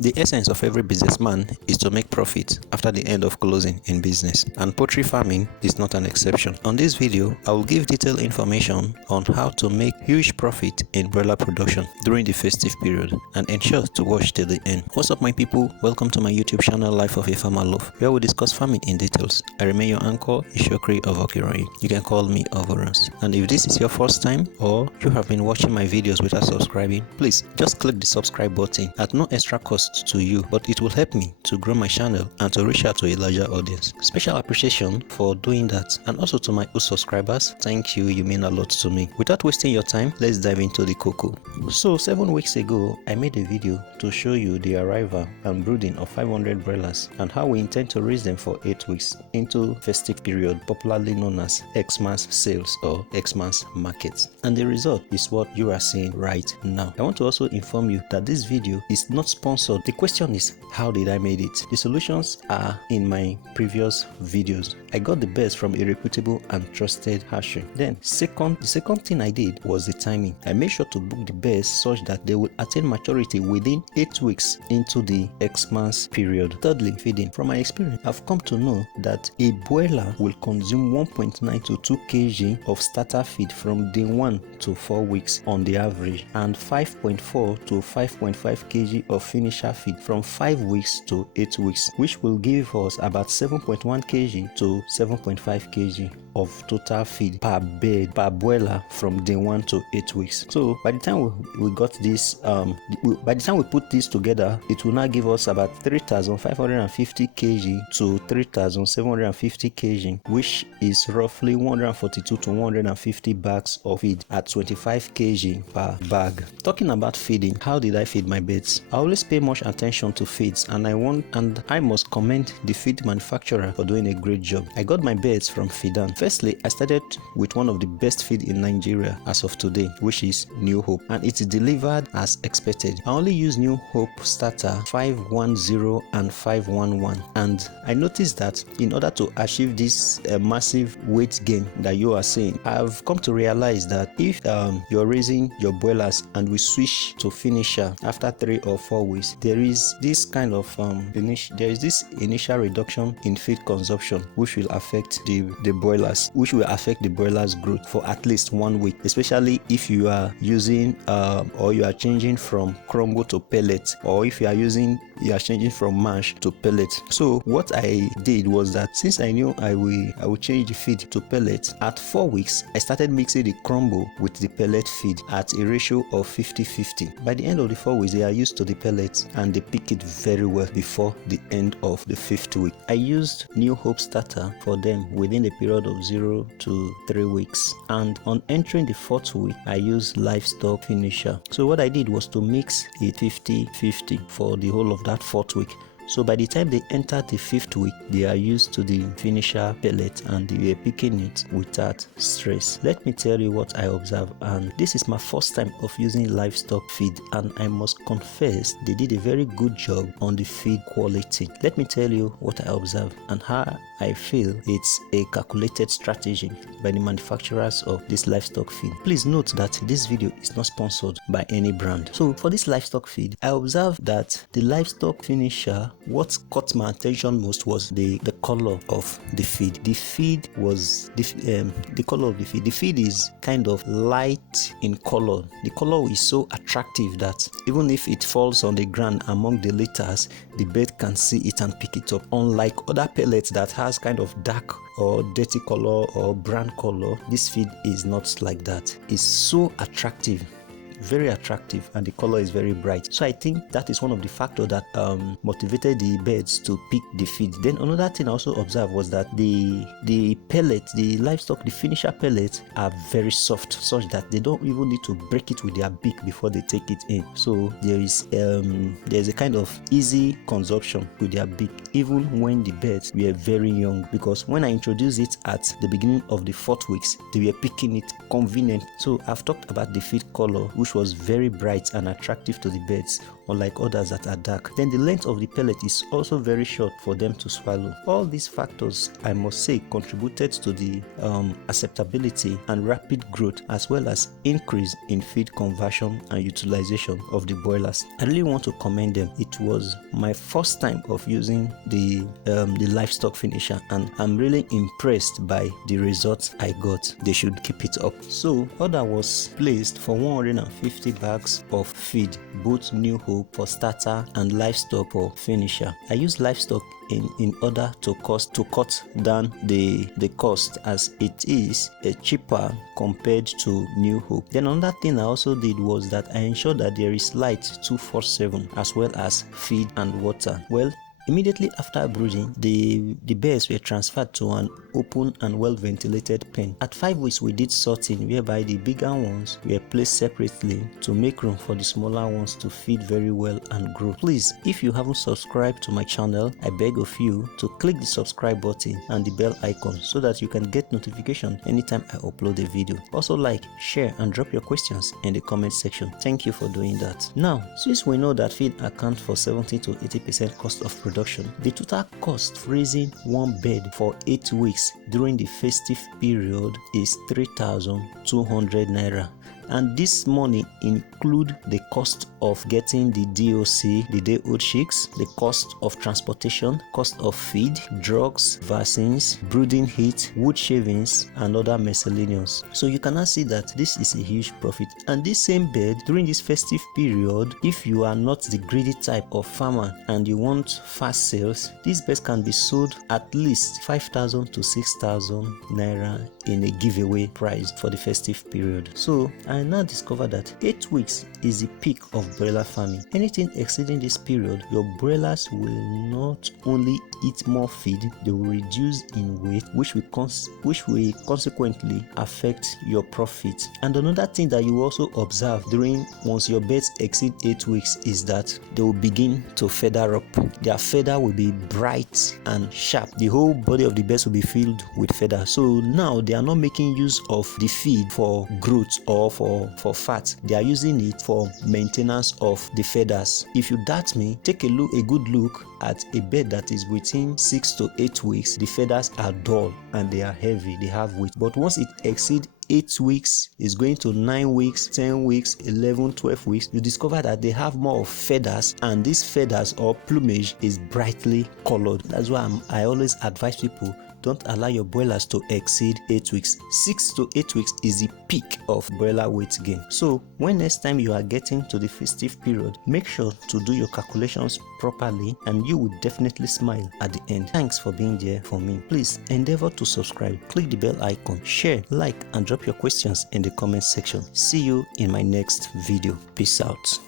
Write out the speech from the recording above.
The essence of every businessman is to make profit after the end of closing in business, and poultry farming is not an exception. On this video, I will give detailed information on how to make huge profit in broiler production during the festive period, and ensure to watch till the end. What's up my people, welcome to my YouTube channel Life of a Farmer Love, where we discuss farming in details. I remain your anchor, Ishokri Ovokiroyi. You can call me Overruns. And if this is your first time or you have been watching my videos without subscribing, please just click the subscribe button at no extra cost to you, but it will help me to grow my channel and to reach out to a larger audience. Special appreciation for doing that, and also to my old subscribers, thank you, you mean a lot to me. Without wasting your time, let's dive into the cocoa. So 7 weeks ago I made a video to show you the arrival and brooding of 500 broilers and how we intend to raise them for 8 weeks into festive period, popularly known as Xmas sales or Xmas markets. And the result is what you are seeing right now. I want to also inform you that this video is not sponsored. The question is, how did I made it? The solutions are in my previous videos. I got the best from a reputable and trusted hatchery. Then the second thing I did was the timing. I made sure to book the best such that they will attain maturity within 8 weeks into the Xmas period. Thirdly, feeding. From my experience, I've come to know that a broiler will consume 1.9 to 2 kg of starter feed from day 1 to 4 weeks on the average, and 5.4 to 5.5 kg of finisher feed from 5 weeks to 8 weeks, which will give us about 7.1 kg to 7.5 kg of total feed per bed, per broiler from day 1 to 8 weeks. So by the time we got this, by the time we put this together, it will now give us about 3,550 kg to 3,750 kg, which is roughly 142 to 150 bags of feed at 25 kg per bag. Talking about feeding, how did I feed my birds? I always pay much attention to feeds, and I must commend the feed manufacturer for doing a great job. I got my birds from Fidan. Firstly, I started with one of the best feed in Nigeria as of today, which is New Hope, and it is delivered as expected. I only use New Hope starter 510 and 511, and I noticed that in order to achieve this massive weight gain that you are seeing, I've come to realize that if you're raising your broilers and we switch to finisher after 3 or 4 weeks, there is this kind of initial reduction in feed consumption, which will affect the broilers, which will affect the broilers growth for at least 1 week, especially if you are using or you are changing from crumble to pellet, or if you are changing from mash to pellet. So what I did was that, since I knew I will change the feed to pellet, at 4 weeks I started mixing the crumble with the pellet feed at a ratio of 50-50. By the end of the 4 weeks, they are used to the pellets and they pick it very well before the end of the 5th week. I used New Hope starter for them within the period of 0 to 3 weeks, and on entering the 4th week I used livestock finisher. So what I did was to mix it 50-50 for the whole of that 4th week. So by the time they enter the 5th week, they are used to the finisher pellet and they were picking it without stress. Let me tell you what I observed, and this is my first time of using livestock feed, and I must confess they did a very good job on the feed quality. Let me tell you what I observed and how I feel it's a calculated strategy by the manufacturers of this livestock feed. Please note that this video is not sponsored by any brand. So for this livestock feed, I observed that the livestock finisher, what caught my attention most was the color of the feed. The feed was the color of the feed. The feed is kind of light in color. The color is so attractive that even if it falls on the ground among the litters, the bird can see it and pick it up. Unlike other pellets that has kind of dark or dirty color or brown color, this feed is not like that. It's so attractive, very attractive, and the color is very bright. So I think that is one of the factors that motivated the birds to pick the feed. Then another thing I also observed was that the pellet, the livestock, the finisher pellets are very soft, such that they don't even need to break it with their beak before they take it in. So there is a kind of easy consumption with their beak, even when the birds were very young, because when I introduced it at the beginning of the 4th weeks, they were picking it convenient. So I've talked about the feed color, which was very bright and attractive to the birds. unlike others that are dark. Then the length of the pellet is also very short for them to swallow. All these factors, I must say, contributed to the acceptability and rapid growth, as well as increase in feed conversion and utilization of the broilers. I really want to commend them. It was my first time of using the livestock finisher, and I'm really impressed by the results I got. They should keep it up. So order was placed for 150 bags of feed, both New Hope for starter and livestock for finisher. I use livestock in order to cut down the cost, as it is cheaper compared to New Hope. Then another thing I also did was that I ensured that there is light 247 as well as feed and water. Well, immediately after brooding, the bears were transferred to an open and well-ventilated pen. At 5 weeks, we did sorting, whereby the bigger ones were placed separately to make room for the smaller ones to feed very well and grow. Please, if you haven't subscribed to my channel, I beg of you to click the subscribe button and the bell icon so that you can get notification anytime I upload a video. Also like, share, and drop your questions in the comment section. Thank you for doing that. Now, since we know that feed accounts for 70 to 80% cost of production, the total cost raising one bed for 8 weeks during the festive period is 3,200 naira, and this money include the cost of getting the DOC, the day old chicks, the cost of transportation, cost of feed, drugs, vaccines, brooding heat, wood shavings, and other miscellaneous. So you cannot see that this is a huge profit. And this same bed during this festive period, if you are not the greedy type of farmer and you want fast sales, these beds can be sold at least 5,000 to 6,000 naira in a giveaway price for the festive period. So I now discovered that 8 weeks is the peak of broiler farming. Anything exceeding this period, your broilers will not only eat more feed, they will reduce in weight, which will consequently affect your profit. And another thing that you also observe once your birds exceed 8 weeks is that they will begin to feather up. Their feather will be bright and sharp. The whole body of the birds will be filled with feather. So now they are not making use of the feed for growth or for fat. They are using it for maintenance of the feathers. If you doubt me, take a good look at a bird that is within 6 to 8 weeks. The feathers are dull and they are heavy, they have weight. But once it exceeds 8 weeks, is going to 9 weeks, 10 weeks, 11, 12 weeks, you discover that they have more of feathers, and these feathers or plumage is brightly colored. That's why I always advise people, don't allow your broilers to exceed 8 weeks. 6 to 8 weeks is the peak of broiler weight gain. So when next time you are getting to the festive period, make sure to do your calculations properly and you will definitely smile at the end. Thanks for being there for me. Please endeavor to subscribe, click the bell icon, share, like, and drop your questions in the comment section. See you in my next video. Peace out.